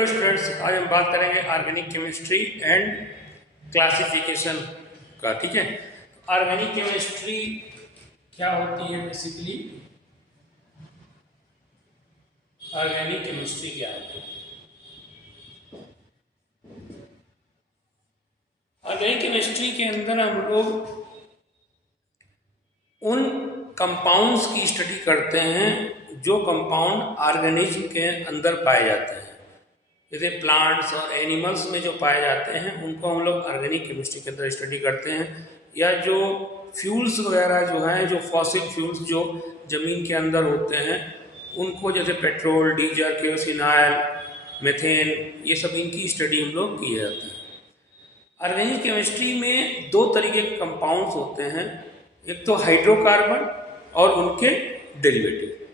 Hello students, आज हम बात करेंगे ऑर्गेनिक केमिस्ट्री एंड क्लासिफिकेशन का। ठीक है, ऑर्गेनिक केमिस्ट्री क्या होती है? बेसिकली ऑर्गेनिक केमिस्ट्री क्या होती है? ऑर्गेनिक केमिस्ट्री के अंदर हम लोग उन कंपाउंड्स की स्टडी करते हैं जो कंपाउंड ऑर्गेनिज्म के अंदर पाए जाते हैं। जैसे प्लांट्स और एनिमल्स में जो पाए जाते हैं उनको हम लोग ऑर्गेनिक केमिस्ट्री के अंदर स्टडी करते हैं। या जो फ्यूल्स वगैरह जो हैं, जो फॉसिल फ्यूल्स जो ज़मीन के अंदर होते हैं उनको, जैसे petrol, diesel, kerosene oil, methane, ये सब इनकी स्टडी हम लोग किए जाते हैं। ऑर्गेनिक केमिस्ट्री में दो तरीके के कंपाउंड्स होते हैं, एक तो हाइड्रोकार्बन और उनके डेरिवेटिव,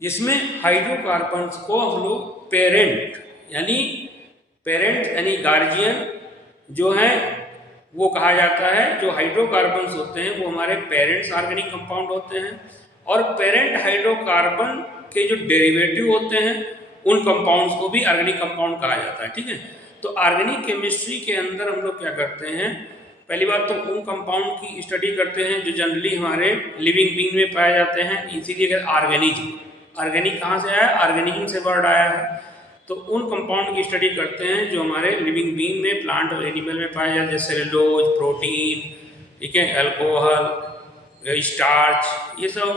जिसमें हाइड्रोकार्बन्स को हम लोग पेरेंट यानी गार्जियन जो है वो कहा जाता है। जो हाइड्रोकार्बन्स होते हैं वो हमारे पेरेंट्स ऑर्गेनिक कंपाउंड होते हैं, और पेरेंट हाइड्रोकार्बन के जो डेरिवेटिव होते हैं उन कंपाउंड्स को भी ऑर्गेनिक कंपाउंड कहा जाता है। ठीक है, तो ऑर्गेनिक केमिस्ट्री के अंदर हम लोग क्या करते हैं, पहली बात तो उन कंपाउंड की स्टडी करते हैं जो जनरली हमारे लिविंग बीइंग में पाए जाते हैं। इसीलिए अगर ऑर्गेनिक कहाँ से आया? ऑर्गेनिज्म से वर्ड आया है। तो उन कंपाउंड की स्टडी करते हैं जो हमारे लिविंग बीइंग में, प्लांट और एनिमल में पाए जाते हैं, सेलुलोज, प्रोटीन, ठीक है, अल्कोहल, स्टार्च, ये सब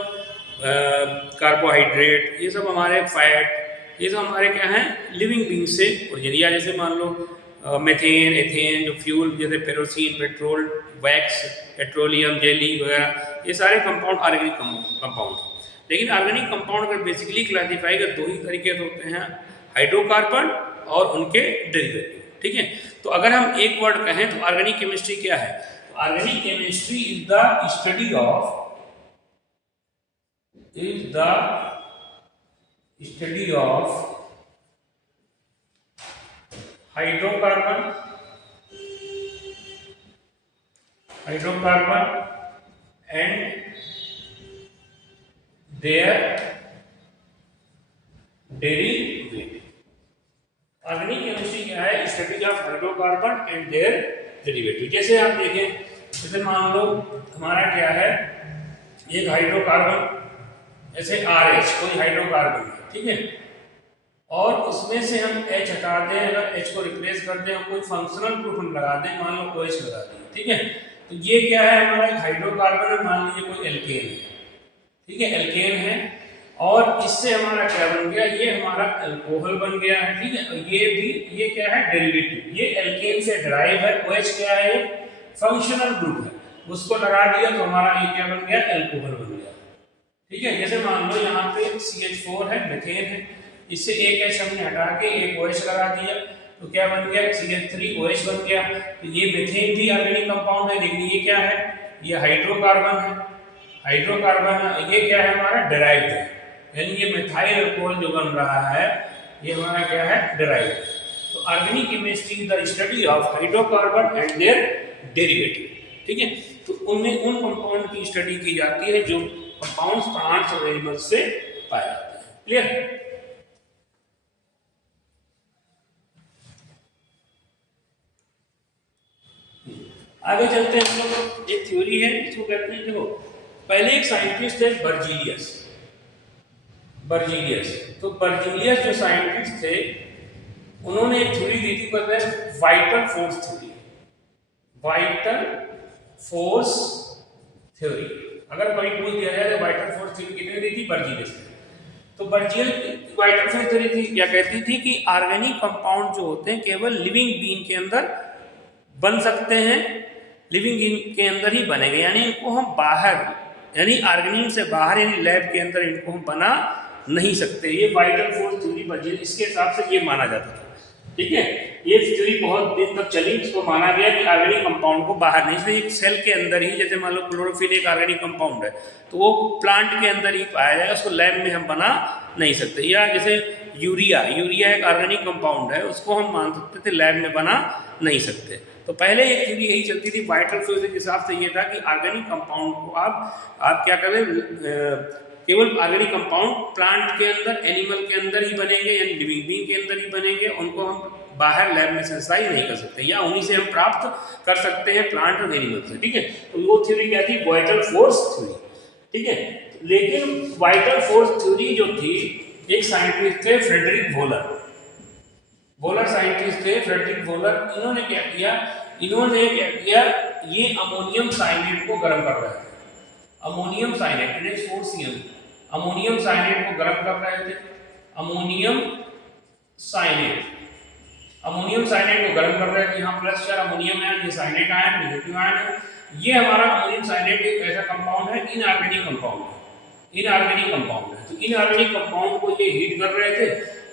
कार्बोहाइड्रेट, ये सब हमारे फैट, ये सब हमारे क्या हैं, लिविंग बीइंग से ओरिजिन। या जैसे मान लो मेथेन, एथेन, जो फ्यूल जैसे पेरोसिन, पेट्रोल, वैक्स, पेट्रोलियम जेली वगैरह, ये सारे कंपाउंड ऑर्गेनिक कंपाउंड। लेकिन ऑर्गेनिक कंपाउंड अगर बेसिकली क्लासीफाई कर दो ही तरीके से होते हैं, हाइड्रोकार्बन और उनके डेरिवेटिव। ठीक है, तो अगर हम एक वर्ड कहें तो ऑर्गेनिक केमिस्ट्री क्या है? तो organic chemistry is the study of hydrocarbon and their derivative. Organic chemistry क्या है? Study of hydrocarbon and their derivative. जैसे आप देखें, जैसे मान लो हमारा क्या है, एक हाइड्रोकार्बन जैसे RH, कोई हाइड्रोकार्बन है, ठीक है, और उसमें से हम H हटा दें, अगर H को रिप्लेस कर दें और कोई फंक्शनल ग्रुप हम लगा दें, मान लो OH लगा दें, ठीक है, तो ये क्या है, हमारा एक हाइड्रोकार्बन है, मान लीजिए कोई एल्केन है, ठीक है, एल्केन है, और इससे हमारा क्या बन गया, ये हमारा अल्कोहल बन गया है। ठीक है, ये क्या है, डेरिवेटिव, ये एल्केन से ड्राइव है। OH क्या है, फंक्शनल ग्रुप है, उसको लगा दिया तो हमारा ये क्या बन गया, अल्कोहल बन गया। ठीक है, जैसे मान लो यहाँ पे CH4 है, मीथेन है, इससे एक H हमने हटा के एक OH लगा दिया तो क्या बन गया, CH3OH बन गया। तो ये मीथेन भी ऑर्गेनिक कंपाउंड है, लेकिन ये क्या है, ये हाइड्रोकार्बन है, ये क्या है, हमारा डेराइव्ड है, यानी ये मिथाइल अल्कोहल जो बन रहा है ये हमारा क्या है, डेराइव्ड। तो organic chemistry is the study of hydrocarbon and their derivative. ठीक है, तो उनमें उन कंपाउंड की स्टडी की जाती है जो कंपाउंड्स प्लांट्स और एनिमल्स से पाए जाते हैं। क्लियर? आगे चलते हैं हम लोग, एक थ्योरी है इसको कहते हैं, देखो पहले एक साइंटिस्ट थे बर्जीलियस। तो बर्जीलियस जो साइंटिस्ट थे उन्होंने एक थ्योरी दी थी, कहते हैं वाइटल फोर्स थ्योरी। अगर कभी पूछ दिया जाए तो वाइटल फोर्स थ्योरी कितने दी थी, बर्जीलियस ने। तो बर्जीलियस वाइटल फोर्स थ्योरी थी, क्या कहती थी कि ऑर्गेनिक कंपाउंड जो होते हैं केवल लिविंग बीइंग के अंदर बन सकते हैं, लिविंग बीइंग के अंदर ही बनेंगे, यानी इनको हम बाहर, यानी ऑर्गेनिज्म से बाहर, यानी लैब के अंदर इनको हम बना नहीं सकते। ये वाइटल फोर्स थ्योरी बर्जीलियस, इसके हिसाब से ये माना जाता था। ठीक है, ये थ्योरी बहुत दिन तक चली, इसको माना गया कि ऑर्गेनिक कंपाउंड को बाहर नहीं, इसलिए एक सेल के अंदर ही, जैसे मान लो क्लोरोफिल एक ऑर्गेनिक कंपाउंड है तो वो प्लांट के अंदर ही पाया जाएगा, उसको लैब में हम बना नहीं सकते। या जैसे यूरिया एक ऑर्गेनिक कंपाउंड है, उसको हम मान सकते थे, लैब में बना नहीं सकते। तो पहले एक थ्योरी यही चलती थी, वाइटल फोर्स के हिसाब से ये था कि ऑर्गेनिक कंपाउंड को आप क्या करें, केवल ऑर्गेनिक कंपाउंड प्लांट के अंदर, एनिमल के अंदर ही बनेंगे, यानी लिविंग बीइंग के अंदर ही बनेंगे, उनको हम बाहर लैब में सिंथेसाइज नहीं कर सकते, या उन्हीं से हम प्राप्त कर सकते हैं प्लांट और एनिमल से, ठीक है। तो वो थ्योरी क्या थी? वाइटल फोर्स थ्योरी, ठीक है। लेकिन वाइटल फोर्स थ्योरी जो थी, एक साइंटिस्ट थे फ्रेडरिक वोलर साइंटिस्ट थे फ्रेडरिक वोलर। इन्होंने क्या किया, ये अमोनियम साइनेट को गर्म कर रहे थे, अमोनियम साइनेट NH4Cl, अमोनियम साइनेट को गर्म कर रहे थे, अमोनियम साइनेट को गर्म कर रहे थे। यहाँ प्लस चार अमोनियम आयन, ये साइनेट आयन, नेगेटिव आयन है। ये हमारा अमोनियम साइनेट एक ऐसा कंपाउंड है, इनऑर्गेनिक कंपाउंड है। तो इनऑर्गेनिक कंपाउंड को ये हीट कर रहे थे,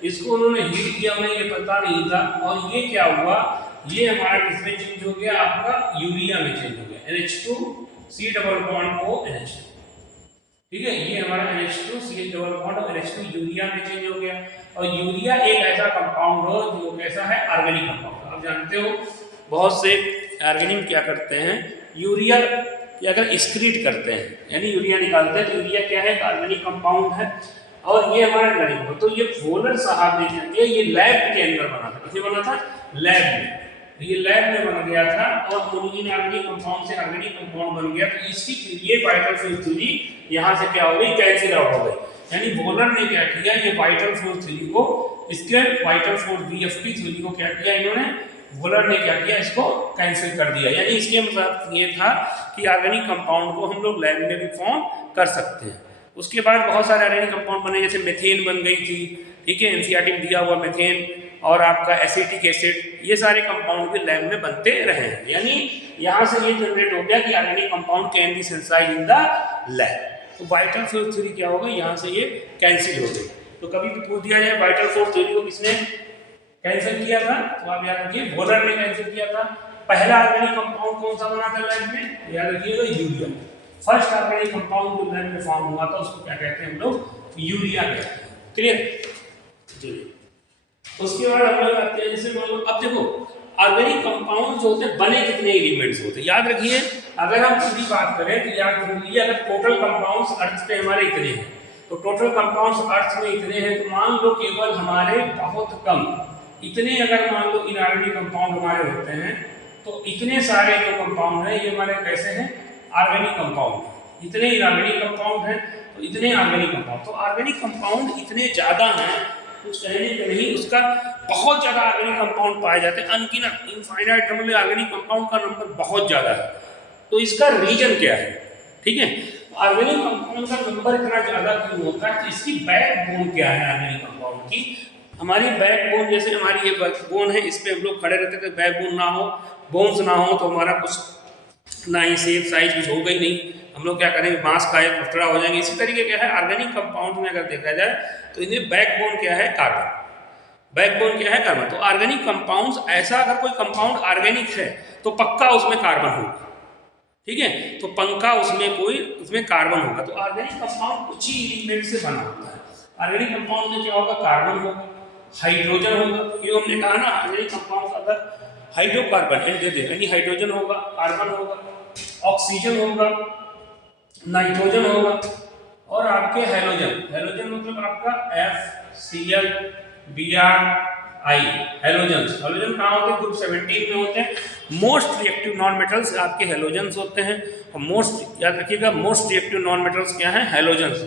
इसको उन्होंने हीट किया, हमें ये पता नहीं था, और ये क्या हुआ, ये हमारा किसमें चेंज हो गया, आपका यूरिया में चेंज हो गया, NH2C double bond O NH2, ठीक है। ये हमारा NH2C double bond NH2 urea में चेंज हो गया। और यूरिया एक ऐसा कंपाउंड हो जो कैसा है, ऑर्गेनिक कंपाउंड। आप जानते हो बहुत से ऑर्गेनिक क्या करते हैं, यूरिया अगर एक्सक्रीट करते हैं, यानी यूरिया निकालते हैं, तो यूरिया क्या है, ऑर्गेनिक कंपाउंड है, और ये हमारा ऑर्गेनिक। तो ये वोलर साहब ने क्या किया, ये लैब के अंदर बना था, किसमें बना था, लैब में, ये लैब में बन गया था, और इनऑर्गेनिक कंपाउंड से ऑर्गेनिक कंपाउंड बन गया। तो इसकी ये वाइटल फोर्स थ्योरी यहाँ से क्या हो गई, कैंसिल आउट हो गई। यानी वोलर ने क्या किया, ये वाइटल फोर्स थ्योरी को, इसके वाइटल फोर्स VFT थ्योरी को क्या किया इन्होंने, वोलर ने क्या किया, इसको कैंसिल कर दिया। यानी इसके मतलब ये था कि ऑर्गेनिक कंपाउंड को हम लोग लैब में भी फॉर्म कर सकते हैं। उसके बाद बहुत सारे ऑर्गेनिक कंपाउंड बने, जैसे मेथेन बन गई थी, ठीक है, NCERT में दिया हुआ मेथेन, और आपका एसिटिक एसिड, ये सारे कंपाउंड भी लैब में बनते रहे हैं। यानी यहाँ से ये जनरेट हो गया कि organic compound can be synthesised in the lab. तो वाइटल फोर्स थ्योरी क्या होगा, यहाँ से ये कैंसिल हो गई। तो कभी भी पूछ दिया जाए वाइटल फोर्स थ्योरी को किसने कैंसिल किया था, तो आप याद रखिए वोलर ने कैंसिल किया था। पहला ऑर्गेनिक कंपाउंड कौन सा बना था लैब में, याद रखिएगा यूरिया। फर्स्ट ऑर्गेनिक कंपाउंड जो लैब में फॉर्म हुआ था उसको क्या कहते हैं हम लोग, यूरिया कहते हैं। क्लियर, चलिए उसके बाद हम लोग आते हैं, जैसे अब देखो ऑर्गेनिक कंपाउंड जो होते हैं बने कितने एलिमेंट्स होते हैं, याद रखिए। अगर हम पूरी बात करें तो याद रखिए, अगर टोटल कंपाउंड्स अर्थ पे हमारे इतने हैं, तो टोटल कंपाउंड्स अर्थ में इतने हैं, तो मान लो केवल हमारे बहुत कम इतने, अगर मान लो इनऑर्गेनिक कंपाउंड हमारे होते हैं, तो इतने सारे जो कंपाउंड हैं ये हमारे कैसे हैं, ऑर्गेनिक कंपाउंड। इतने इनऑर्गेनिक कंपाउंड हैं, तो इतने ऑर्गेनिक कंपाउंड। तो ऑर्गेनिक कंपाउंड इतने ज़्यादा हैं, कुछ कहने के नहीं, उसका बहुत ज़्यादा ऑर्गेनिक कंपाउंड पाए जाते हैं, अनगिनत इनफाइनाइट नंबर में ऑर्गेनिक कंपाउंड का नंबर बहुत ज़्यादा है। तो इसका रीजन क्या है, ठीक है। ऑर्गेनिक कंपाउंड का नंबर इतना ज़्यादा क्यों होता है, तो इसकी बैकबोन क्या है ऑर्गेनिक कंपाउंड की। हमारी बैकबोन, जैसे हमारी ये बैकबोन है, इस पे हम लोग खड़े रहते थे, बैकबोन ना हो, बोन्स ना हो, तो हमारा कुछ ना ही शेप साइज कुछ होगा ही नहीं, हम लोग क्या करेंगे, बांस का एक टुकड़ा हो जाएंगे। इसी तरीके क्या है ऑर्गेनिक कंपाउंड में अगर देखा जाए तो इन्हें बैकबोन क्या है, कार्बन। बैकबोन क्या है, कार्बन। तो ऑर्गेनिक कंपाउंड्स, ऐसा अगर कोई कंपाउंड ऑर्गेनिक है तो पक्का उसमें कार्बन होगा, ठीक है, तो पंखा उसमें कार्बन होगा। तो ऑर्गेनिक कंपाउंड कुछ ही एलिमेंट से बना होता है। ऑर्गेनिक कंपाउंड में क्या होगा, कार्बन होगा, हाइड्रोजन होगा, ये हमने कहा ना, ऑर्गेनिक कंपाउंड अगर हाइड्रोकार्बन यानी हाइड्रोजन होगा, कार्बन होगा, ऑक्सीजन होगा, नाइट्रोजन होगा, और आपके हेलोजन मतलब आपका FCl Br I, हेलोजन कहाँ होते हैं, ग्रुप 17 में होते हैं। मोस्ट रिएक्टिव नॉन मेटल्स आपके हेलोजन्स होते हैं, और मोस्ट याद रखिएगा, मोस्ट रिएक्टिव नॉन मेटल्स क्या है, हेलोजन्स।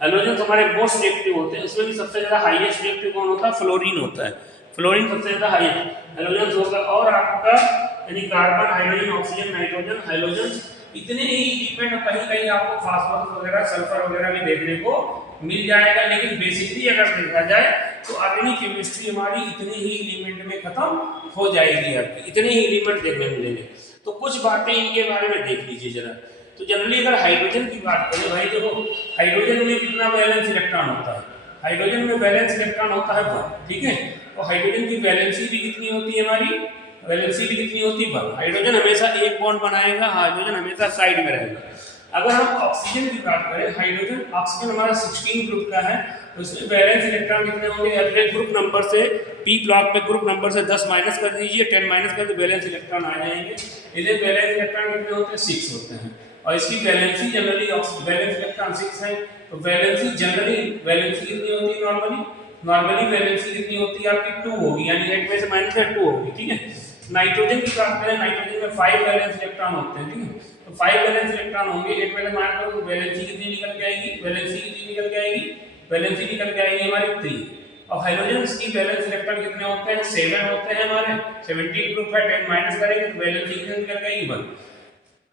हेलोजन्स हमारे मोस्ट रिएक्टिव होते हैं। उसमें भी सबसे ज़्यादा हाईएस्ट रिएक्टिव कौन होता है, फ्लोरीन होता है। फ्लोरीन सबसे ज़्यादा हाईएस्ट हेलोजन्स होगा। और आपका यानी carbon, hydrogen, oxygen, nitrogen, halogens, इतने ही एलिमेंट, कहीं कहीं आपको फास्फोरस वगैरह, सल्फर वगैरह भी देखने को मिल जाएगा। लेकिन बेसिकली अगर देखा जाए तो ऑर्गेनिक केमिस्ट्री हमारी इतने ही एलिमेंट में खत्म हो जाएगी, आपकी इतने ही एलिमेंट देखने मिलेंगे। तो कुछ बातें इनके बारे में देख लीजिए जरा। तो जनरली अगर हाइड्रोजन की बात करें, भाई देखो हाइड्रोजन में कितना वैलेंस इलेक्ट्रॉन होता है, हाइड्रोजन में वैलेंस इलेक्ट्रॉन होता है 1, ठीक है। तो हाइड्रोजन की वैलेंसी भी कितनी होती है, हमारी वैलेंसी भी कितनी होती है 1। हाइड्रोजन हमेशा एक बॉन्ड बनाएगा, हाइड्रोजन हमेशा साइड में रहेगा। अगर हम ऑक्सीजन की बात करें, ऑक्सीजन हमारा 16 ग्रुप का है, तो इसमें वैलेंस इलेक्ट्रॉन कितने होंगे, अपने ग्रुप नंबर से पी ब्लॉक पे ग्रुप नंबर से 10 माइनस कर दीजिए, 10 माइनस कर तो वैलेंस इलेक्ट्रॉन आ जाएंगे। इधर वैलेंस इलेक्ट्रॉन कितने होते हैं, 6 होते हैं। और इसकी वैलेंसी जनरली वैलेंस इलेक्ट्रॉन 6 है, तो वैलेंसी जनरली वैलेंसी कितनी होती है नॉर्मली वैलेंसी कितनी होती है आपकी 2 होगी, यानी 8 में से माइनस 2 होगी, ठीक है। नाइट्रोजन की बात करें, नाइट्रोजन में 5 वैलेंस इलेक्ट्रॉन होते हैं, ठीक है। तो 5 वैलेंस इलेक्ट्रॉन होंगे, 8 में से माइनस करो तो वैलेंसी कितनी निकल के आएगी, वैलेंसी निकल के आएगी हमारी 3। और हाइड्रोजन की वैलेंस इलेक्ट्रॉन कितने होते हैं, 7 होते हैं हमारे, 17 ग्रुप है, 10 माइनस करेंगे तो वैलेंसी कितनी निकल के आएगी 1।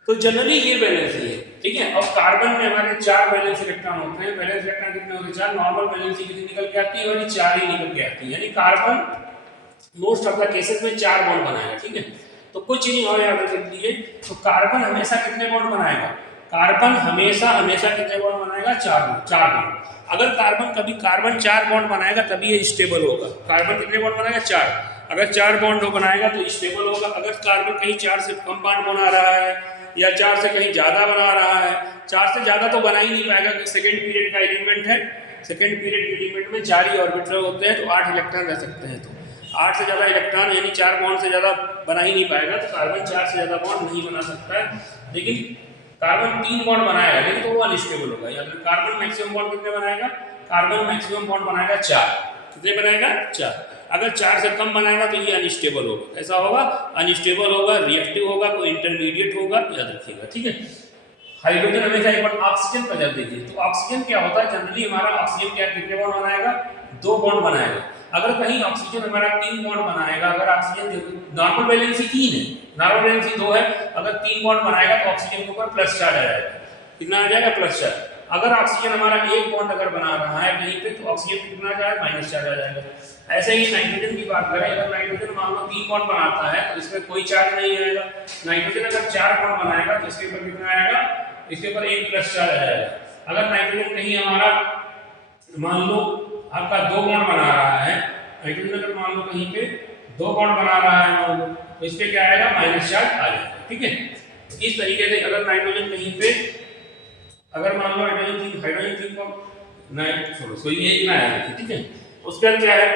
तो जनरली ये वैलेंसी है, ठीक है। और कार्बन में हमारे 4 वैलेंस इलेक्ट्रॉन होते हैं, वैलेंस इलेक्ट्रॉन कितने होते हैं 4, नॉर्मल वैलेंसी कितनी निकल के आती है, और 4 ही निकल के आती है, यानी carbon most of the cases में 4 बॉन्ड बनाएगा, ठीक है। तो कुछ चीज और याद रख लीजिए, तो कार्बन हमेशा कितने बॉन्ड बनाएगा, कार्बन हमेशा कितने बॉन्ड बनाएगा, 4 बॉन्ड। अगर कभी कार्बन 4 बॉन्ड बनाएगा तभी ये स्टेबल होगा। कार्बन कितने बॉन्ड बनाएगा, 4। अगर 4 बॉन्ड बनाएगा तो स्टेबल होगा। अगर कार्बन कहीं 4 से कम बॉन्ड बना रहा है या 4 से कहीं ज्यादा बना रहा है, 4 से ज्यादा तो बना ही नहीं पाएगा, क्योंकि सेकंड पीरियड का एलिमेंट है, सेकंड पीरियड के एलिमेंट में 4 ही ऑर्बिटल होते हैं, तो 8 इलेक्ट्रॉन रह सकते हैं। तो 8 से ज्यादा इलेक्ट्रॉन यानी 4 बॉन्ड से ज्यादा बना ही नहीं पाएगा, तो कार्बन 4 से ज्यादा बॉन्ड नहीं बना सकता है। लेकिन कार्बन 3 बॉन्ड बनाएगा, लेकिन तो वो अनस्टेबल होगा। या फिर कार्बन मैक्सिमम बॉन्ड कितने बनाएगा, कार्बन मैक्सिमम बॉन्ड बनाएगा 4। कितने बनाएगा, 4। अगर 4 से कम बनाएगा तो ये अनस्टेबल होगा। ऐसा होगा, अनस्टेबल होगा, रिएक्टिव होगा, कोई इंटरमीडिएट होगा, याद रखिएगा, ठीक है। हाइड्रोजन हमेशा एक बार ऑक्सीजन पर जल दीजिए, तो ऑक्सीजन क्या होता है, जनरली हमारा ऑक्सीजन क्या कितने बॉन्ड बनाएगा, 2 बॉन्ड बनाएगा। अगर कहीं ऑक्सीजन हमारा 3 बॉन्ड बनाएगा, अगर ऑक्सीजन नॉर्मल वैलेंसी 3 है, नॉर्मल वैलेंसी 2 है, अगर 3 बॉन्ड बनाएगा तो ऑक्सीजन के ऊपर प्लस चार्ज आ जाएगा। कितना आ जाएगा, प्लस चार्ज। अगर ऑक्सीजन हमारा 1 बॉन्ड अगर बना रहा है कहीं पे, तो ऑक्सीजन कितना चार्ज, माइनस चार्ज आ जाएगा। ऐसे ही नाइट्रोजन की बात करें, अगर नाइट्रोजन मान लो 3 बॉन्ड बनाता है तो इसमें कोई चार्ज नहीं आएगा। नाइट्रोजन अगर 4 बॉन्ड बनाएगा तो इसके ऊपर कितना आएगा, इसके ऊपर 1 प्लस चार्ज आ जाएगा। अगर नाइट्रोजन कहीं हमारा मान लो आपका 2 बॉन्ड बना रहा है, नाइट्रोजन अगर मान लो कहीं पे 2 बॉन्ड बना रहा है मान लो, तो इस पे क्या आएगा, माइनस चार्ज आ जाएगा, ठीक है। इस तरीके से अगर नाइट्रोजन कहीं पे, अगर मान लो हाइड्रोजन 3 बॉन्ड ये इतना है, ठीक है। उसके बाद क्या है,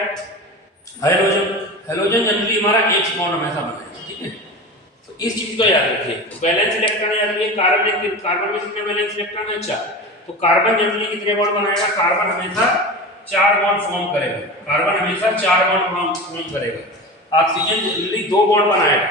हाइड्रोजन जनरली हमारा 1 बॉन्ड हमेशा बनाएगा, ठीक है। तो इस चीज को याद रखिए। वैलेंस इलेक्ट्रॉन याद रखिए, कार्बन में कितने वैलेंस इलेक्ट्रॉन है, 4। तो कार्बन जनरली कितने बॉन्ड बनाएगा, कार्बन हमेशा 4 बॉन्ड फॉर्म करेगा, कार्बन हमेशा 4 बॉन्ड फॉर्म करेगा। ऑक्सीजन जनरली 2 बॉन्ड बनाएगा,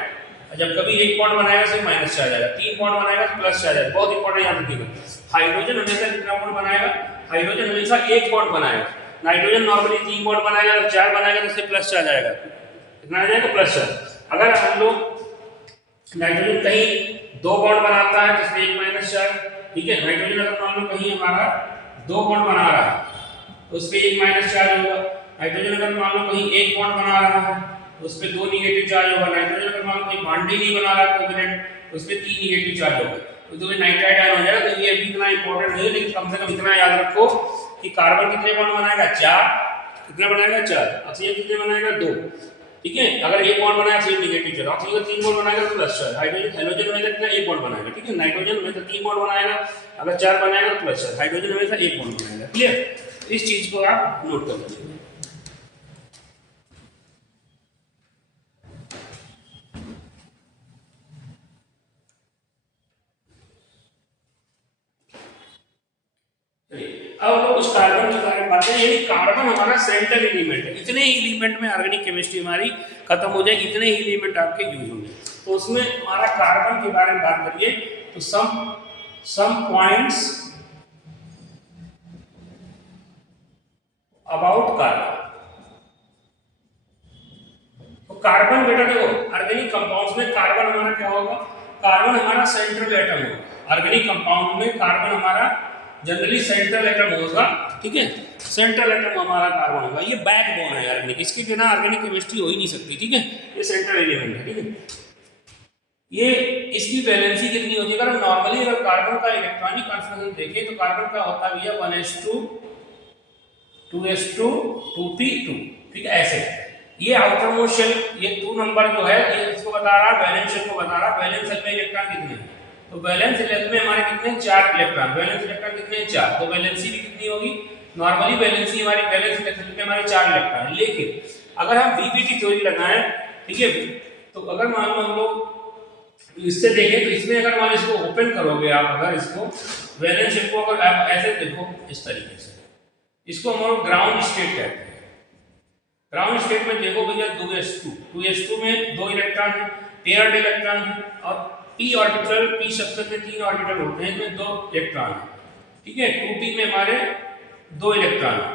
जब कभी 1 बॉन्ड बनाएगा सिर्फ माइनस चार्ज आएगा, 3 बॉन्ड बनाएगा तो प्लस चार्ज आएगा। बहुत इंपॉर्टेंट याद रखिएगा। हाइड्रोजन हमेशा कितना बॉन्ड बनाएगा, हाइड्रोजन हमेशा 1 बॉन्ड बनाएगा। नाइट्रोजन नॉर्मली 3 बॉन्ड बनाएगा, जब 4 बनाएगा तो इससे प्लस चार्ज आएगा, कितना आ जाएगा, प्लस चार्ज। अगर हम लोग नाइट्रोजन कहीं 2 बॉन्ड बनाता है तो इसमें 1 माइनस चार्ज, ठीक है। नाइट्रोजन अगर मान लो कहीं हमारा 2 बॉन्ड बना रहा है तो उस पे 1 माइनस चार्ज होगा। नाइट्रोजन अगर मान लो कहीं 1 बॉन्ड बना रहा है तो उस पे 2 नेगेटिव चार्ज होगा। नाइट्रोजन अगर मान लो कहीं बॉन्ड ही नहीं बना रहा कोवेलेंट तो उस पे 3 नेगेटिव चार्ज होगा, तो जो नाइट्राइड आयन हो जाएगा। तो ये भी इतना इंपॉर्टेंट नहीं है, लेकिन कम से कम इतना याद रखो कि कार्बन कितने बॉन्ड बनाएगा, 4। कितना बनाएगा, 4। ऑक्सीजन कितने बनाएगा, 2, ठीक है। अगर 1 बॉन्ड बनाया सिर्फ नेगेटिव चार्ज, ऑक्सीजन 3 बॉन्ड बनाएगा तो प्लस चार्ज। हाइड्रोजन में कितना 1 बॉन्ड बनाएगा, ठीक है। नाइट्रोजन में तो 3 बॉन्ड बनाएगा, अगर 4 बनाएगा तो प्लस चार्ज। हाइड्रोजन में 1 बॉन्ड बनाएगा, क्लियर। इस चीज को आप नोट कर लीजिए। अब लोग उस कार्बन के बारे में बात करें, यानी कार्बन हमारा सेंट्रल एलिमेंट है। इतने ही एलिमेंट में ऑर्गेनिक केमिस्ट्री हमारी खत्म हो जाएगी, इतने ही एलिमेंट आपके यूज होंगे। तो उसमें हमारा कार्बन के बारे में बात करिए, तो सम पॉइंट्स अबाउट कार्बन। तो कार्बन बेटा देखो, ऑर्गेनिक कंपाउंड्स में कार्बन हमारा क्या होगा, कार्बन हमारा सेंट्रल एटम होगा। ऑर्गेनिक कंपाउंड में कार्बन हमारा जनरली सेंट्रल एटम होगा, ठीक है। सेंट्रल एटम हमारा कार्बन होगा, ये बैकबोन है ऑर्गेनिक, इसके बिना ऑर्गेनिक केमिस्ट्री हो ही नहीं सकती, ठीक है। ये सेंट्रल एलिमेंट है, ठीक है। ये इसकी वैलेंसी कितनी होती है, अगर नॉर्मली अगर कार्बन का इलेक्ट्रॉनिक कॉन्फिगरेशन देखें तो कार्बन का होता है भैया 1s2 2s2 2p2, ठीक है। ऐसे ये आउटर मोस्ट शेल, ये 2 नंबर जो है ये इसको बता रहा है, वैलेंस शेल को बता रहा है। वैलेंस शेल में इलेक्ट्रॉन कितने हैं, तो वैलेंस शेल में हमारे कितने, 4 इलेक्ट्रॉन। वैलेंस इलेक्ट्रॉन कितने हैं, 4। तो वैलेंसी भी कितनी होगी, नॉर्मली वैलेंसी हमारी वैलेंस इलेक्ट्रॉन में हमारे 4 इलेक्ट्रॉन है। लेकिन अगर हम वीपी की थ्योरी लगाएं, ठीक है, तो अगर मान लो हम लोग इससे देखें तो इसमें अगर मान इसको ओपन करोगे आप, अगर इसको वैलेंस शेप को अगर आप ऐसे देखो इस तरीके से, इसको हम ग्राउंड स्टेट कहते हैं। ग्राउंड स्टेट में देखो भैया 2s2 में 2 इलेक्ट्रॉन है, पेयर्ड इलेक्ट्रॉन है, और p ऑर्बिटल, p स्ट्रक्चर में 3 ऑर्बिटल होते हैं, इसमें 2 इलेक्ट्रॉन है, ठीक है। 2p में हमारे 2 इलेक्ट्रॉन है,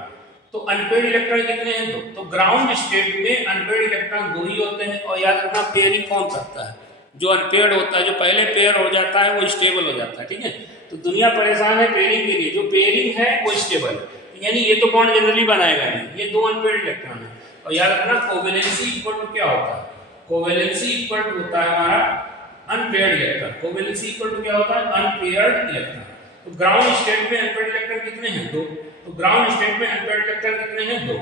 तो अनपेयर्ड इलेक्ट्रॉन कितने हैं? 2। तो ग्राउंड स्टेट में अनपेयर्ड इलेक्ट्रॉन 2 ही होते हैं। और याद रखना पेयरिंग कौन करता है? जो अनपेयर्ड होता है, जो पहले पेयर हो जाता है वो स्टेबल हो जाता है, ठीक है। तो दुनिया परेशान है पेयरिंग के लिए, जो पेयरिंग है वो स्टेबल है, यानी ये तो बॉन्ड जनरली बनाएगा नहीं, ये 2 अनपेयर्ड इलेक्ट्रॉन है। और याद रखना कोवेलेंसी इक्वल टू क्या होता है? कोवेलेंसी इक्वल टू होता है हमारा unpaired electron. Covalency equal to क्या होता है? Unpaired electron. तो ग्राउंड स्टेट में अनपेयर्ड इलेक्ट्रॉन कितने हैं? 2। तो ग्राउंड स्टेट में अनपेयर्ड इलेक्ट्रॉन कितने हैं? 2।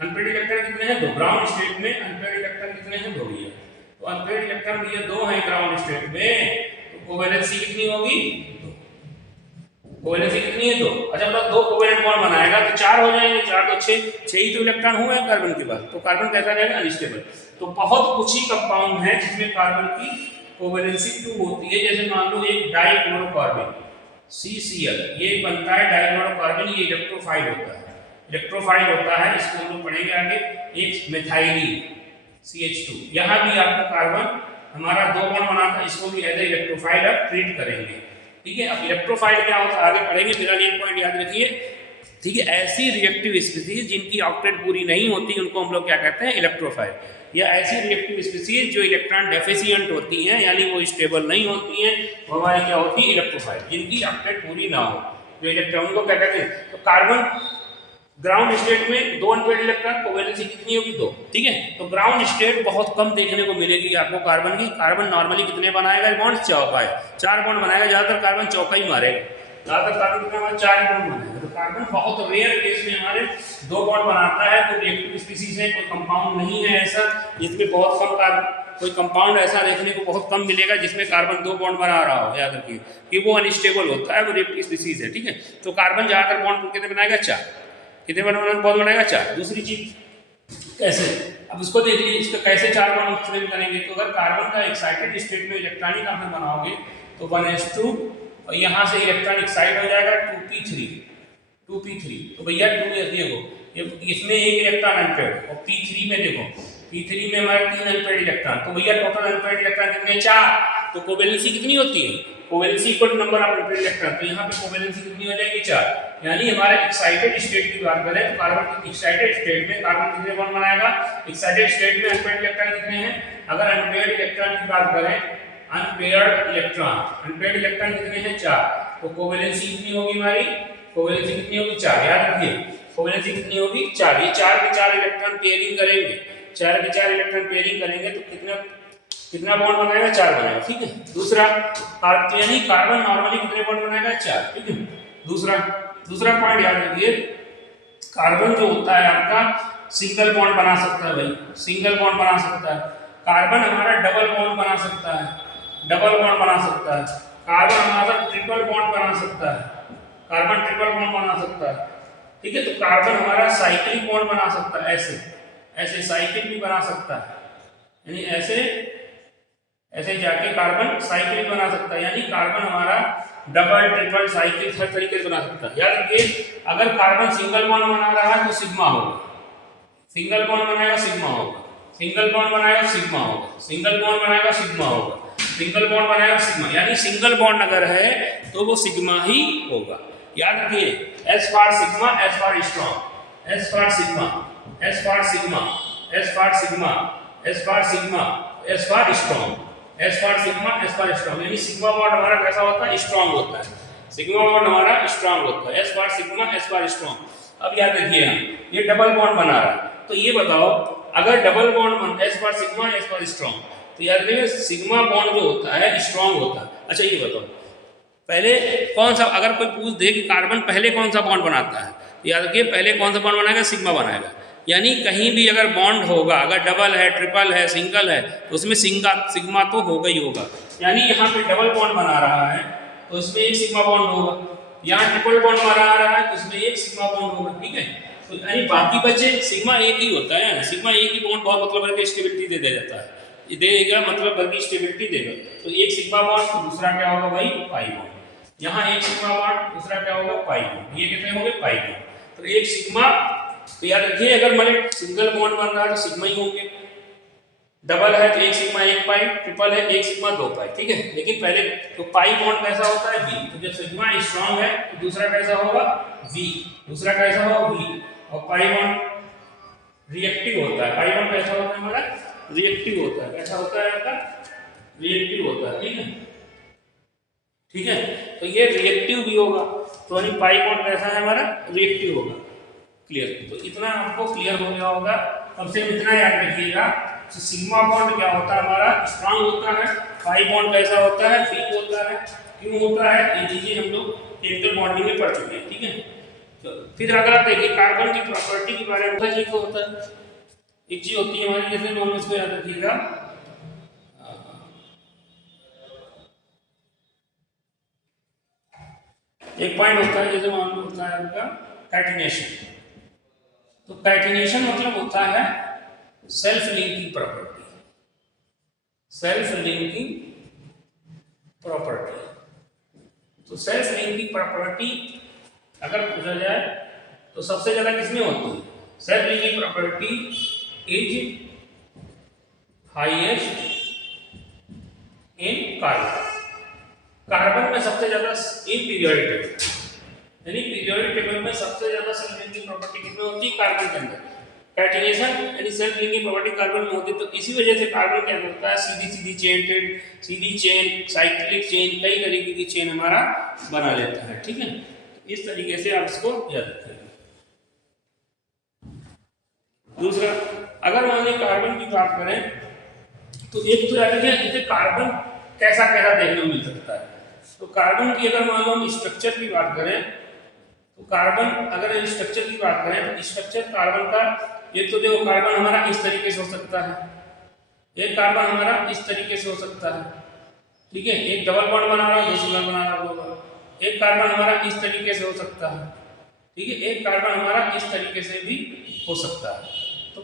अनपेयर्ड इलेक्ट्रॉन कितने हैं? 2। ग्राउंड स्टेट में अनपेयर्ड इलेक्ट्रॉन कितने हैं? 2 ही है। तो अनपेयर्ड इलेक्ट्रॉन ये 2 हैं ग्राउंड स्टेट में, तो कोवेलेंसी कितनी होगी? 2। कोवेलेंसी कितनी है? 2। अच्छा मतलब 2 कोवेलेंट बॉन्ड बनाएगा तो 4 हो जाएंगे, 4 तो 6 ही तो इलेक्ट्रॉन हुए हैं कार्बन के पास, तो कार्बन कैसा रहेगा? अनस्टेबल। तो बहुत कुछ ही कंपाउंड है जिसमें कार्बन की कोवेलेंसी 2 होती है। जैसे मान लो एक डाइक्लोरोकार्बन CCl, ये बनता है डाइक्लोरोकार्बन, ये इलेक्ट्रोफाइल होता है, इलेक्ट्रोफाइल होता है, इसको हम लोग पढ़ेंगे आगे। एक मेथाइलिन CH2, यहाँ भी आपका कार्बन हमारा 2 बॉन्ड बनाता है, इसको भी एज ए इलेक्ट्रोफाइल आप ट्रीट करेंगे, ठीक है। अब इलेक्ट्रोफाइल क्या होता है आगे पढ़ेंगे, फिलहाल एक पॉइंट याद रखिए, ठीक है। ऐसी रिएक्टिव स्पीसीज जिनकी ऑक्टेट पूरी नहीं होती उनको हम लोग क्या कहते हैं? इलेक्ट्रोफाइल। या ऐसी रिएक्टिव स्पीसीज जो इलेक्ट्रॉन डेफिशिएंट होती हैं, यानी वो स्टेबल नहीं होती हैं, वो हमारी क्या होती है? इलेक्ट्रोफाइल, जिनकी ऑक्टेट पूरी ना हो, जो इलेक्ट्रॉन को क्या कहते हैं? तो कार्बन ग्राउंड स्टेट में 2 अनपेयर्ड इलेक्ट्रॉन, कोवेलेंसी कितनी होगी? 2, ठीक है। तो ग्राउंड स्टेट बहुत कम देखने को मिलेगी आपको कार्बन की। कार्बन नॉर्मली कितने बनाएगा बॉन्ड? चौका है, 4 बॉन्ड बनाएगा, ज्यादातर कार्बन चौका ही मारेगा, ज्यादातर कार्बन कितना हमारा 4 बॉन्ड बनाएगा। तो कार्बन बहुत रेयर केस में हमारे 2 बॉन्ड बनाता है। कोई रिएक्टिव स्पीसीज है, कोई कंपाउंड नहीं है ऐसा जिसमें बहुत कम कार्बन, कोई कंपाउंड ऐसा देखने को बहुत कम मिलेगा जिसमें कार्बन 2 बॉन्ड बना रहा हो। याद रखिए कि वो अनस्टेबल होता है, वो रिएक्टिव स्पीसीज है, ठीक है। तो कार्बन ज्यादातर बॉन्ड कितने बनाएगा? 4। कितने बॉन्ड बनाएगा? 4। दूसरी चीज कैसे, अब उसको देख लीजिए, इसका कैसे 4 बॉन्ड एक्सप्लेन करेंगे। तो अगर कार्बन का एक्साइटेड स्टेट में इलेक्ट्रॉनिक आप बनाओगे तो 1s2, और यहाँ से इलेक्ट्रॉन एक्साइट हो जाएगा 2p3। तो भैया 2 देखो, इसमें एक इलेक्ट्रॉन अनपेयर्ड, और p3 में देखो, p3 में हमारे 3 अनपेयर्ड इलेक्ट्रॉन, तो भैया टोटल अनपेयर्ड इलेक्ट्रॉन कितने? 4। तो कोवेलेंसी कितनी होती है? Covalency equal to number of unpaired electron, तो यहाँ पे कोवेलेंसी कितनी हो जाएगी? 4। यानी हमारे एक्साइटेड स्टेट की बात करें तो कार्बन की एक्साइटेड स्टेट में कार्बन कितने बॉन्ड बनाएगा? एक्साइटेड स्टेट में अनपेयर्ड इलेक्ट्रॉन कितने हैं? अगर अनपेयर्ड इलेक्ट्रॉन की बात करें, अनपेयर्ड इलेक्ट्रॉन कितने हैं? 4। तो कोवेलेंसी कितनी होगी हमारी? कोवेलेंसी कितनी होगी? 4। याद रखिए कोवेलेंसी कितनी होगी? 4। ये 4 के 4 इलेक्ट्रॉन पेयरिंग करेंगे, 4 के 4 इलेक्ट्रॉन पेयरिंग करेंगे तो कितना बॉन्ड बनाएगा? 4 बनाएगा, ठीक है। दूसरा यानी कार्बन नॉर्मली कितने बॉन्ड बनाएगा? 4, ठीक है। दूसरा पॉइंट याद रखिए, कार्बन जो होता है आपका सिंगल बॉन्ड बना सकता है भाई, सिंगल बॉन्ड बना सकता है। कार्बन हमारा डबल बॉन्ड बना सकता है, डबल बॉन्ड बना सकता है। कार्बन हमारा ट्रिपल बॉन्ड बना सकता है, कार्बन ट्रिपल बॉन्ड बना सकता है, ठीक है। तो कार्बन हमारा साइक्लिक बॉन्ड बना सकता है, ऐसे साइक्लिक भी बना सकता है, यानी ऐसे जाके कार्बन साइक्लिक बना सकता है, यानी कार्बन हमारा डबल ट्रिपल साइकिल हर तरीके से बना सकता है। याद रखिए अगर कार्बन सिंगल बॉन्ड बना रहा है तो सिग्मा होगा, सिंगल बॉन्ड बनाएगा सिग्मा होगा, सिंगल बॉन्ड बनाएगा सिग्मा होगा, सिंगल बॉन्ड बनाएगा सिग्मा होगा, सिंगल बॉन्ड बनाएगा सिग्मा, यानी सिंगल बॉन्ड अगर है तो वो सिग्मा ही होगा। याद रखिए S for sigma, S for strong, S for sigma, S for sigma, S for sigma, S for sigma, S for strong, S for sigma, S for strong, यानी sigma bond हमारा कैसा होता है? स्ट्रॉन्ग होता है, सिग्मा बॉन्ड हमारा strong होता है, S for sigma, S for strong. अब याद रखिए ये डबल बॉन्ड बना रहा है, तो ये बताओ अगर double bond S for sigma, S for strong, तो याद रखिए सिग्मा बॉन्ड जो होता है स्ट्रॉन्ग होता है। अच्छा ये बताओ पहले कौन सा, अगर कोई पूछ दे कि कार्बन पहले कौन सा बॉन्ड बनाता है, तो याद रखिए पहले कौन सा बॉन्ड बनाएगा? सिग्मा बनाएगा। यानी कहीं भी अगर बॉन्ड होगा, अगर डबल है, ट्रिपल है, सिंगल है, तो उसमें सिग्मा तो होगा ही होगा। यानी यहाँ पे डबल बॉन्ड बना रहा है तो इसमें एक सिग्मा बॉन्ड होगा, यहाँ ट्रिपल बॉन्ड बना रहा है तो इसमें एक सिग्मा बॉन्ड होगा, ठीक है। तो यानी बाकी बचे सिग्मा एक ही होता है, सिग्मा एक ही बॉन्ड बहुत मतलब स्टेबिलिटी दे दिया जाता है, देगा, मतलब बल्कि स्टेबिलिटी देगा। तो एक सिग्मा बॉन्ड तो दूसरा क्या होगा भाई, पाई बॉन्ड। यहाँ एक सिग्मा बॉन्ड, दूसरा क्या होगा, पाई बॉन्ड। ये कितने हो गए, पाई बॉन्ड। तो एक सिग्मा, तो याद रखिए अगर मान सिंगल बॉन्ड बन रहा है तो सिग्मा ही होंगे, डबल है तो एक सिग्मा एक पाई, ट्रिपल है एक सिग्मा दो पाई, ठीक है। लेकिन पहले तो पाई बॉन्ड कैसा होता है, वी। तो जब सिग्मा स्ट्रांग है तो दूसरा कैसा होगा, वी। दूसरा कैसा होगा, वी। और पाई बॉन्ड रिएक्टिव होता है। पाई बॉन्ड कैसा होता है हमारा, रिएक्टिव होता है। कैसा होता है आपका, रिएक्टिव होता है, ठीक है, ठीक है। तो ये रिएक्टिव भी होगा, तो यानी पाई बॉन्ड कैसा है हमारा, रिएक्टिव होगा। क्लियर, तो इतना हमको क्लियर हो गया होगा। कम से कम इतना याद रखिएगा, तो सिग्मा बॉन्ड क्या होता है हमारा, स्ट्रांग होता है। पाई बॉन्ड कैसा होता है, वीक होता है। क्यों होता है, ये चीजें हम लोग केमिकल बॉन्डिंग में पढ़ चुके हैं, ठीक है। तो फिर अगर आप देखिए कार्बन की प्रॉपर्टी के बारे में, एक होता है, एक चीज होती है हमारी, जैसे हम इसको याद रखिएगा, एक पॉइंट होता है जैसे मान लो होता है आपका कैटिनेशन। तो कैटिनेशन मतलब होता है self linking property, self linking property. तो सेल्फ लिंकिंग प्रॉपर्टी अगर पूछा जाए तो सबसे ज्यादा किसमें होती है, self linking property is highest in carbon. Carbon में सबसे ज्यादा इन पीरियोडिक टेबल, यानी पीरियोडिक टेबल में सबसे ज्यादा सेल्फ लिंकिंग प्रॉपर्टी किसमें होती है, कार्बन के अंदर। कैटिनेशन यानी सेल्फ लिंकिंग प्रॉपर्टी कार्बन में होती है। तो इसी वजह से कार्बन क्या करता है, सीधी सीधी चेन, सीधी चेन, साइक्लिक चेन, कई तरीके की चेन हमारा बना लेता है, ठीक है। तो इस तरीके से आप इसको याद रखेंगे। दूसरा, अगर मान लीजिए कार्बन की बात करें तो एक तो याद रखिए जैसे कार्बन कैसा कैसा देखने को मिल सकता है। तो कार्बन की अगर मान लो हम स्ट्रक्चर की बात करें, तो कार्बन अगर स्ट्रक्चर की बात करें तो स्ट्रक्चर कार्बन का, एक तो देखो कार्बन हमारा इस तरीके से हो सकता है, एक कार्बन हमारा इस तरीके से हो सकता है, ठीक है। एक डबल बॉन्ड बना रहा है, दो सिंगल बना रहा होगा। एक कार्बन हमारा इस तरीके से हो सकता है, ठीक है। एक कार्बन हमारा इस तरीके से भी हो सकता है। तो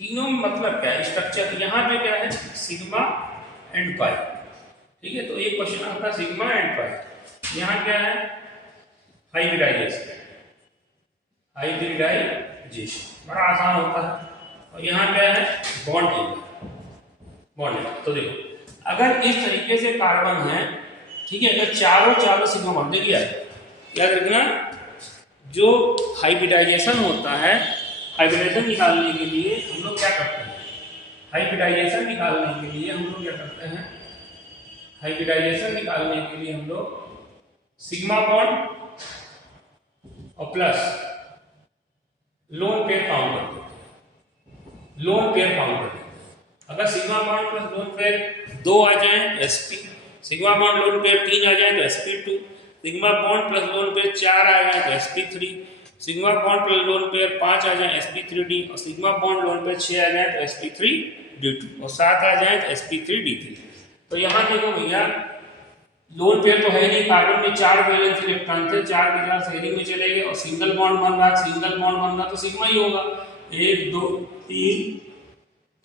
तीनों मतलब क्या है, स्ट्रक्चर यहाँ पे क्या है, सिग्मा एंड पाई, ठीक है। तो एक क्वेश्चन आता है सिग्मा एंड पाई। यहाँ क्या है, हाइब्रिडाइजेशन, हाइब्रिडाइजेशन बड़ा आसान होता है। और यहाँ क्या है, बॉन्ड एंगल, बॉन्ड एंगल। तो देखो अगर इस तरीके से कार्बन है, ठीक है, अगर चारों चारों सिग्मा बॉन्ड, देखिए याद रखना, जो हाइब्रिडाइजेशन होता है, हाइब्रिडाइजेशन निकालने के लिए हम लोग क्या करते हैं, हाइब्रिडाइजेशन निकालने के लिए हम लोग क्या करते हैं, हाइब्रिडाइजेशन निकालने के लिए हम लोग सिग्मा बॉन्ड और प्लस लोन पेयर काउंट करते हैं, लोन पेयर काउंट करते हैं। अगर sigma bond plus lone pair 2 आ जाए तो sp, sigma bond lone pair 3 आ जाए तो sp2, sigma bond plus lone pair 4 आ जाए तो sp3, sigma bond plus lone pair 5 आ जाए sp3d, और सिग्मा बॉन्ड लोन पेयर 6 आ जाए तो sp3d2, और 7 आ जाए तो sp3d3। तो यहाँ देखो भैया, लोन पेयर तो है नहीं, कार्बन में 4 वैलेंस इलेक्ट्रॉन थे, 4 के 4 शेयरिंग में चले गए, और सिंगल बॉन्ड बन रहा, सिंगल बॉन्ड बन रहा तो सिग्मा ही होगा, 1 2 3,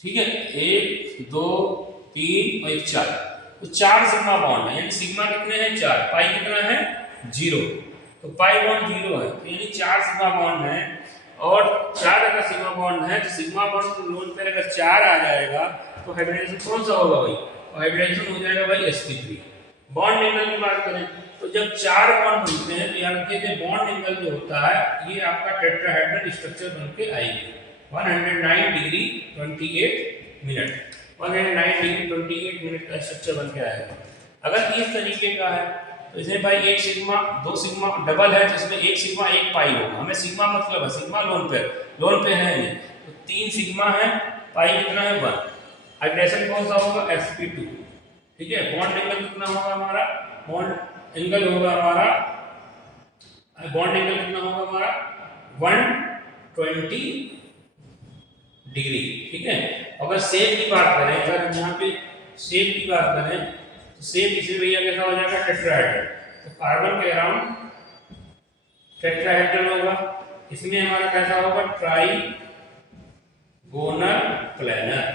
ठीक है, 1 2 3 और 1 4। तो 4 सिग्मा बॉन्ड है, यानी सिग्मा कितने हैं, 4, पाई कितना है, 0। तो पाई बॉन्ड 0 है, तो यानी 4 सिग्मा बॉन्ड है। और 4 अगर सिग्मा बॉन्ड है तो सिग्मा बॉन्ड तो लोन पेयर अगर 4 आ जाएगा तो हाइब्रिडाइजेशन कौन सा होगा भाई, हाइब्रिडाइजेशन हो जाएगा भाई sp3। बॉन्ड एंगल की बात करें तो जब 4 बॉन्ड बनते हैं तो याद रखिए बॉन्ड एंगल जो होता है ये आपका टेट्राहेड्रल स्ट्रक्चर बनके आएगी 109 डिग्री 28 मिनट, 109 डिग्री 28 मिनट का स्ट्रक्चर बनके आएगा। अगर इस तरीके का है तो इसमें भाई एक सिग्मा, दो सिग्मा, डबल है तो इसमें एक सिग्मा एक पाई होगा। हमें सिग्मा मतलब है, sigma lone pair, lone pair है ये, तो 3 सिग्मा है, पाई कितना है 1। हाइब्रिडेशन कौन सा होगा, sp2, ठीक है। बॉन्ड एंगल कितना होगा हमारा, बॉन्ड एंगल होगा हमारा, बॉन्ड एंगल कितना होगा हमारा 120 डिग्री, ठीक है। अगर शेप की बात करें, अगर हम यहाँ पे शेप की बात करें तो शेप इसमें भैया कैसा हो जाएगा, टेट्राहेड्रल। तो कार्बन के अराउंड टेट्राहेड्रल होगा, इसमें हमारा कैसा होगा, ट्राई गोनल प्लेनर,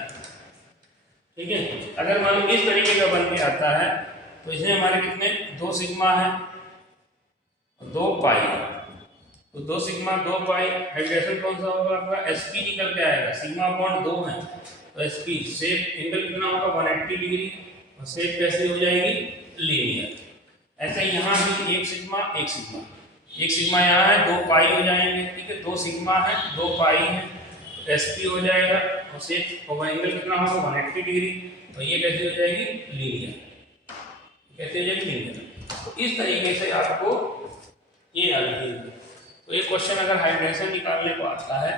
ठीक है। अगर मान लो इस तरीके का बन के आता है तो इसमें हमारे कितने 2 सिग्मा है और 2 पाई, तो 2 सिग्मा 2 पाई, हाइड्रेशन कौन सा होगा आपका sp निकल के आएगा, सिग्मा बॉन्ड 2 है तो sp, शेप एंगल कितना होगा 180 डिग्री और शेप कैसी हो जाएगी लीनियर। ऐसे यहाँ भी 1 सिग्मा 1 सिग्मा, 1 सिग्मा यहाँ है 2 पाई हो जाएंगे, ठीक है, 2 सिग्मा है 2 पाई है तो sp हो जाएगा और शेप और एंगल कितना होगा 180 डिग्री, तो ये कैसी हो जाएगी लीनियर, कैसे हो जाएगी लीनियर। तो इस तरीके से आपको ये याद रखिए। तो ये क्वेश्चन अगर हाइड्रेशन निकालने को आता है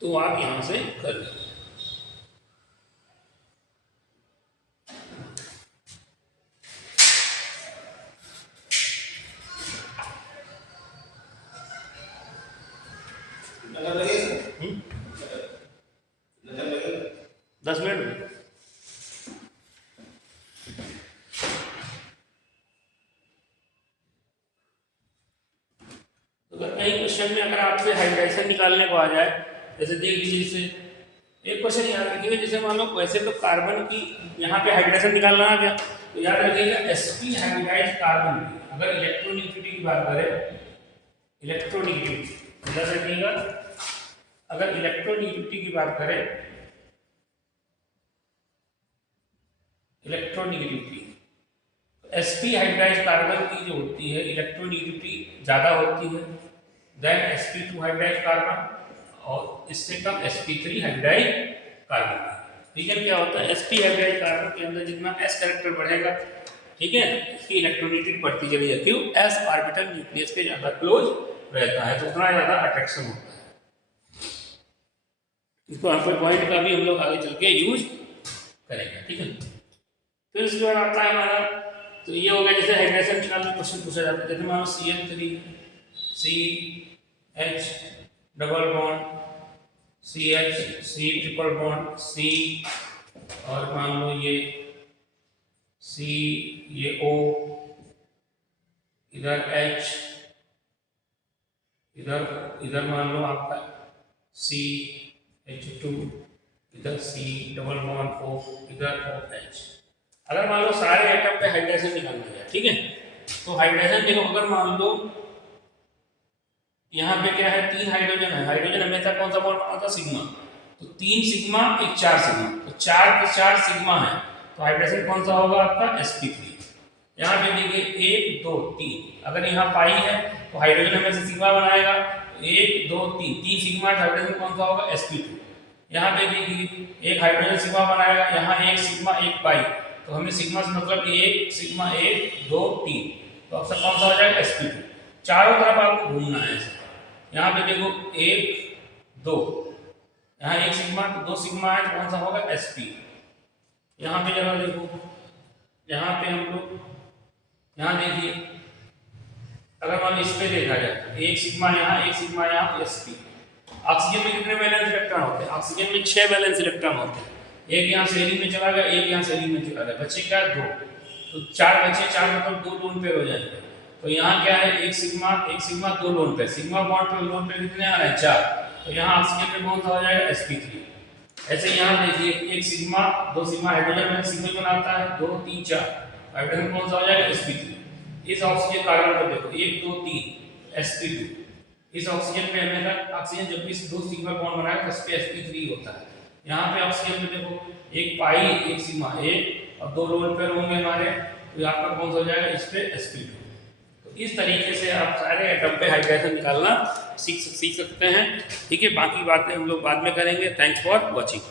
तो आप यहाँ से कर लीजिए। लगे 10 मिनट कई क्वेश्चन में अगर आपसे हाइड्रेशन निकालने को आ जाए, जैसे देख लीजिए इसे एक क्वेश्चन याद रखिएगा, जैसे मान लो वैसे तो कार्बन की यहाँ पे हाइड्रेशन निकालना आ गया तो याद रखिएगा sp हाइब्रिडाइज्ड कार्बन की अगर इलेक्ट्रोनेगेटिविटी की बात करें, इलेक्ट्रोनेगेटिविटी याद रखिएगा, अगर इलेक्ट्रोनेगेटिविटी की बात करें, इलेक्ट्रोनेगेटिविटी sp हाइब्रिडाइज्ड कार्बन की जो होती है इलेक्ट्रोनेगेटिविटी ज़्यादा होती है देन sp2 हाइब्रिडाइज्ड कार्बन और इससे कम sp3 हाइब्रिडाइज्ड कार्बन। रीजन क्या होता है, sp हाइब्रिडाइज्ड कार्बन के अंदर जितना s कैरेक्टर बढ़ेगा, ठीक है, इसकी इलेक्ट्रोनेगेटिविटी बढ़ती चली जाती है, s ऑर्बिटल न्यूक्लियस के ज़्यादा क्लोज रहता है तो उतना ज़्यादा अट्रैक्शन होता है। इसको आपको पॉइंट का भी हम लोग आगे चल के यूज करेंगे, ठीक है। फिर उसके बाद आता है हमारा, तो ये हो गया जैसे हाइड्रेशन निकालने क्वेश्चन पूछा जाता है, जैसे मान लो CH3 CH double bond CH C triple bond C और मान लो ये C ये O इधर H इधर मान लो आपका CH2 इधर C डबल बॉन्ड O इधर OH। अगर मान लो सारे एटम पे हाइड्रेशन निकालना है, ठीक है, तो हाइड्रेशन देखो अगर मान लो यहाँ पे क्या है 3 हाइड्रोजन है, हाइड्रोजन हमेशा कौन सा बॉन्ड बनाता है सिग्मा, तो 3 सिग्मा 1 4 सिग्मा, तो 4 के 4 सिग्मा है तो हाइड्रेशन कौन सा होगा आपका sp3। यहाँ पे देखिए 1 2 3, अगर यहाँ पाई है तो हाइड्रोजन हमेशा सिग्मा बनाएगा, 1 2 3 सिग्मा हाइड्रोजन कौन सा होगा sp2। यहाँ पे देखिए एक हाइड्रोजन सिग्मा बनाएगा, यहाँ 1 सिग्मा 1 पाई, तो हमें सिग्मा से मतलब 1 सिग्मा 1 2 3, तो आंसर कौन सा हो जाएगा sp2। चारों तरफ आपको घूमना है, यहाँ पे देखो 1 2, यहाँ 1 सिग्मा तो 2 सिग्मा है तो कौन सा होगा sp। यहाँ पे जरा देखो, यहाँ पे हम लोग यहाँ देखिए अगर मान लो इस पे देखा जाए 1 सिग्मा यहाँ 1 सिग्मा यहाँ sp। ऑक्सीजन में कितने वैलेंस इलेक्ट्रॉन होते हैं, ऑक्सीजन में 6 वैलेंस इलेक्ट्रॉन होते हैं, एक यहाँ सेलिन में चला गया, एक यहाँ सेलिन में चला गया, बचे क्या 2, तो 4 बचे, 4 मतलब 2 लोन पेयर हो जाएंगे। तो यहाँ क्या है 1 sigma 2 lone pair, sigma bond पे लोन पेयर कितने आ रहे हैं 4, तो यहाँ ऑक्सीजन में कौन सा हो जाएगा sp3। ऐसे यहाँ देखिए 1 सिग्मा 2 सिग्मा हाइड्रोजन में सिग्नल बनाता है 2 3 4, हाइड्रोजन कौन सा हो जाएगा sp3। इस ऑक्सीजन कार्बन पर देखो 1 2 3 sp2, इस ऑक्सीजन में हमेशा ऑक्सीजन जब भी 2 सिग्मा बॉन्ड बनाएगा तो इस पे sp3 होता है। यहाँ पे ऑक्सीजन में देखो 1 पाई 1 सिग्मा 1 और 2 लोन पेयर होंगे हमारे, तो आपका कौन सा हो जाएगा इस पे sp2। तो इस तरीके से आप सारे एटम पे हाइड्रेशन निकालना सीख सकते हैं, ठीक है। बाकी बातें हम लोग बाद में करेंगे। Thanks for watching.